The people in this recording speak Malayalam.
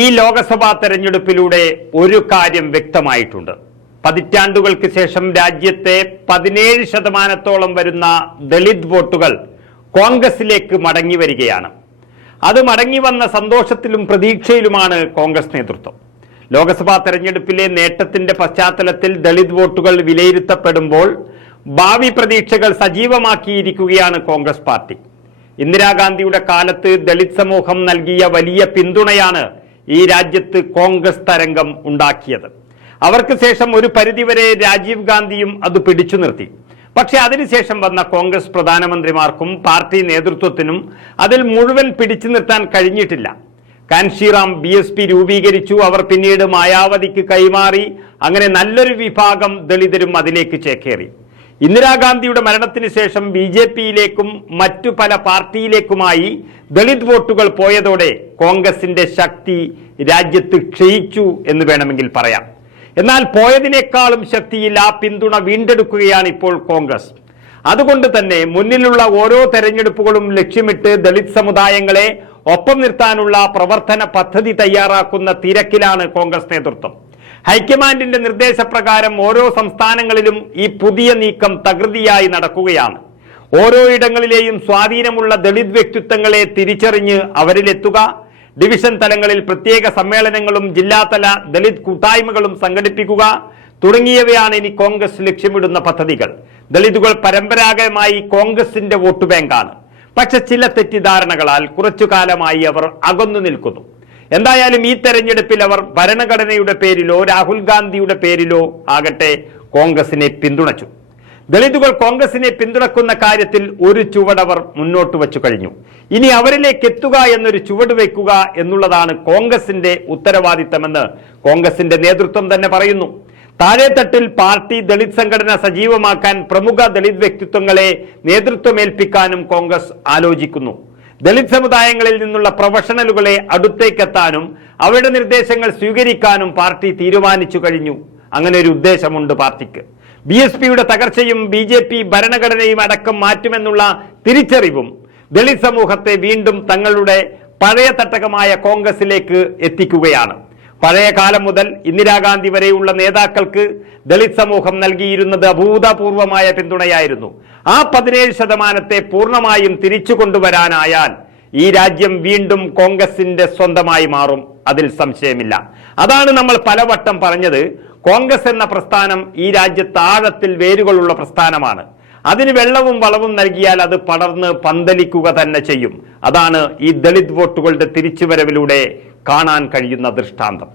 ഈ ലോക്സഭാ തെരഞ്ഞെടുപ്പിലൂടെ ഒരു കാര്യം വ്യക്തമായിട്ടുണ്ട്. പതിറ്റാണ്ടുകൾക്ക് ശേഷം രാജ്യത്തെ 17% വരുന്ന ദളിത് വോട്ടുകൾ കോൺഗ്രസിലേക്ക് മടങ്ങി വരികയാണ്. അത് മടങ്ങി വന്ന സന്തോഷത്തിലും പ്രതീക്ഷയിലുമാണ് കോൺഗ്രസ് നേതൃത്വം. ലോക്സഭാ തെരഞ്ഞെടുപ്പിലെ നേട്ടത്തിന്റെ പശ്ചാത്തലത്തിൽ ദളിത് വോട്ടുകൾ വിലയിരുത്തപ്പെടുമ്പോൾ ഭാവി പ്രതീക്ഷകൾ സജീവമാക്കിയിരിക്കുകയാണ് കോൺഗ്രസ് പാർട്ടി. ഇന്ദിരാഗാന്ധിയുടെ കാലത്ത് ദളിത് സമൂഹം നൽകിയ വലിയ പിന്തുണയാണ് ഈ രാജ്യത്ത് കോൺഗ്രസ് തരംഗം ഉണ്ടാക്കിയത്. അവർക്ക് ശേഷം ഒരു പരിധിവരെ രാജീവ് ഗാന്ധിയും അത് പിടിച്ചു നിർത്തി. പക്ഷെ അതിനുശേഷം വന്ന കോൺഗ്രസ് പ്രധാനമന്ത്രിമാർക്കും പാർട്ടി നേതൃത്വത്തിനും അതിൽ മുഴുവൻ പിടിച്ചു നിർത്താൻ കഴിഞ്ഞിട്ടില്ല. കാൻഷിറാം BSP രൂപീകരിച്ചു. അവർ പിന്നീട് മായാവതിക്ക് കൈമാറി. അങ്ങനെ നല്ലൊരു വിഭാഗം ദളിതരും അതിലേക്ക് ചേക്കേറി. ഇന്ദിരാഗാന്ധിയുടെ മരണത്തിന് ശേഷം BJPയിലേക്കും മറ്റു പല പാർട്ടിയിലേക്കുമായി ദളിത് വോട്ടുകൾ പോയതോടെ കോൺഗ്രസിന്റെ ശക്തി രാജ്യത്ത് ക്ഷയിച്ചു എന്ന് വേണമെങ്കിൽ പറയാം. എന്നാൽ പോയതിനേക്കാളും ശക്തിയിൽ ആ പിന്തുണ വീണ്ടെടുക്കുകയാണ് ഇപ്പോൾ കോൺഗ്രസ്. അതുകൊണ്ട് തന്നെ മുന്നിലുള്ള ഓരോ തെരഞ്ഞെടുപ്പുകളും ലക്ഷ്യമിട്ട് ദളിത് സമുദായങ്ങളെ ഒപ്പം നിർത്താനുള്ള പ്രവർത്തന പദ്ധതി തയ്യാറാക്കുന്ന തിരക്കിലാണ് കോൺഗ്രസ് നേതൃത്വം. ഹൈക്കമാൻഡിന്റെ നിർദ്ദേശപ്രകാരം ഓരോ സംസ്ഥാനങ്ങളിലും ഈ പുതിയ നീക്കം തകൃതിയായി നടക്കുകയാണ്. ഓരോ ഇടങ്ങളിലെയും സ്വാധീനമുള്ള ദളിത് വ്യക്തിത്വങ്ങളെ തിരിച്ചറിഞ്ഞ് അവരിലെത്തുക, ഡിവിഷൻ തലങ്ങളിൽ പ്രത്യേക സമ്മേളനങ്ങളും ജില്ലാതല ദളിത് കൂട്ടായ്മകളും സംഘടിപ്പിക്കുക തുടങ്ങിയവയാണ് ഇനി കോൺഗ്രസ് ലക്ഷ്യമിടുന്ന പദ്ധതികൾ. ദളിതുകൾ പരമ്പരാഗതമായി കോൺഗ്രസിന്റെ വോട്ട് ബാങ്കാണ്. പക്ഷെ ചില തെറ്റിദ്ധാരണകളാൽ കുറച്ചു കാലമായി അവർ അകന്നു നിൽക്കുന്നു. എന്തായാലും ഈ തെരഞ്ഞെടുപ്പിൽ അവർ ഭരണഘടനയുടെ പേരിലോ രാഹുൽ ഗാന്ധിയുടെ പേരിലോ ആകട്ടെ കോൺഗ്രസിനെ പിന്തുണച്ചു. ദളിതുകൾ കോൺഗ്രസിനെ പിന്തുണക്കുന്ന കാര്യത്തിൽ ഒരു ചുവടവർ മുന്നോട്ട് വച്ചു കഴിഞ്ഞു. ഇനി അവരിലേക്ക് എത്തുക എന്നൊരു ചുവട് വെക്കുക എന്നുള്ളതാണ് കോൺഗ്രസിന്റെ ഉത്തരവാദിത്തമെന്ന് കോൺഗ്രസിന്റെ നേതൃത്വം തന്നെ പറയുന്നു. താഴെത്തട്ടിൽ പാർട്ടി ദളിത് സംഘടന സജീവമാക്കാൻ പ്രമുഖ ദളിത് വ്യക്തിത്വങ്ങളെ നേതൃത്വമേൽപ്പിക്കാനും കോൺഗ്രസ് ആലോചിക്കുന്നു. ദളിത് സമുദായങ്ങളിൽ നിന്നുള്ള പ്രൊഫഷണലുകളെ അടുത്തേക്കെത്താനും അവരുടെ നിർദ്ദേശങ്ങൾ സ്വീകരിക്കാനും പാർട്ടി തീരുമാനിച്ചു കഴിഞ്ഞു. അങ്ങനെ ഒരു ഉദ്ദേശമുണ്ട് പാർട്ടിക്ക്. BSPയുടെ തകർച്ചയും BJP ഭരണഘടനയും അടക്കം മാറ്റുമെന്നുള്ള തിരിച്ചറിവും ദളിത് സമൂഹത്തെ വീണ്ടും തങ്ങളുടെ പഴയ തട്ടകമായ കോൺഗ്രസിലേക്ക് എത്തിക്കുകയാണ്. പഴയ കാലം മുതൽ ഇന്ദിരാഗാന്ധി വരെയുള്ള നേതാക്കൾക്ക് ദളിത് സമൂഹം നൽകിയിരുന്നത് അഭൂതപൂർവമായ പിന്തുണയായിരുന്നു. ആ 17% പൂർണ്ണമായും തിരിച്ചു കൊണ്ടുവരാനായാൽ ഈ രാജ്യം വീണ്ടും കോൺഗ്രസിന്റെ സ്വന്തമായി മാറും. അതിൽ സംശയമില്ല. അതാണ് നമ്മൾ പലവട്ടം പറഞ്ഞത്. കോൺഗ്രസ് എന്ന പ്രസ്ഥാനം ഈ രാജ്യത്ത് ആഴത്തിൽ വേരുകളുള്ള പ്രസ്ഥാനമാണ്. അതിന് വെള്ളവും വളവും നൽകിയാൽ അത് പടർന്ന് പന്തലിക്കുക തന്നെ ചെയ്യും. അതാണ് ഈ ദളിത് വോട്ടുകളുടെ തിരിച്ചുവരവിലൂടെ കാണാൻ കഴിയുന്ന ദൃഷ്ടാന്തം.